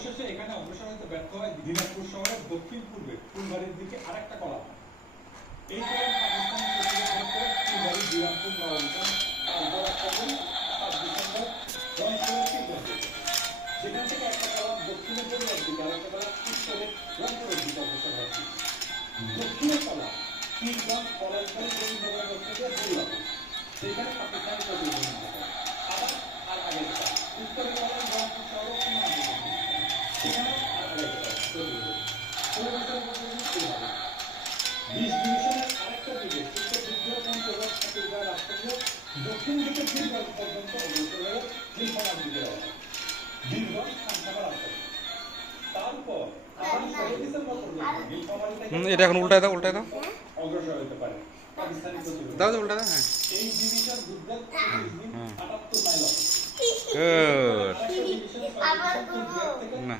অবশেষে এখানে অগ্রসর হতে ব্যর্থ হয় দিনাজপুর শহরের দক্ষিণ পূর্বে ফুলবাড়ির দিকে আরেকটা কলাম। এই কলাম পাকিস্তানি প্রতিরোধ করে ফুলবাড়ি দিনাজপুর নবাবগঞ্জ সেখান থেকে একটা কলাম দক্ষিণে পূর্বের দিকে আরেকটা কলাম উত্তরে রংপুরের দিকে অগ্রসর হয়। দক্ষিণের কলাম পীরগঞ্জ পলাশবাড়ি গোবিন্দগঞ্জ থেকে দুর্লভ, সেখানে পাকিস্তানি প্রতিরোধ আবার আর আগে উত্তরে কলাম রংপুর শহর সেখানে আর আগে দক্ষিণ দিকে পীরগঞ্জ পর্যন্ত অগ্রসর হয়ে নীলফামারীর দিকে রওনা। বীরগঞ্জ খানসামা রাস্তা, তারপর এটা এখন উল্টায় দাও অগ্রসর হতে পারে পাকিস্তানি প্রতিরোধ। দাও উল্টা দাও। হ্যাঁ, এই ডিভিশন যুদ্ধের 78 মাইল গুড। না।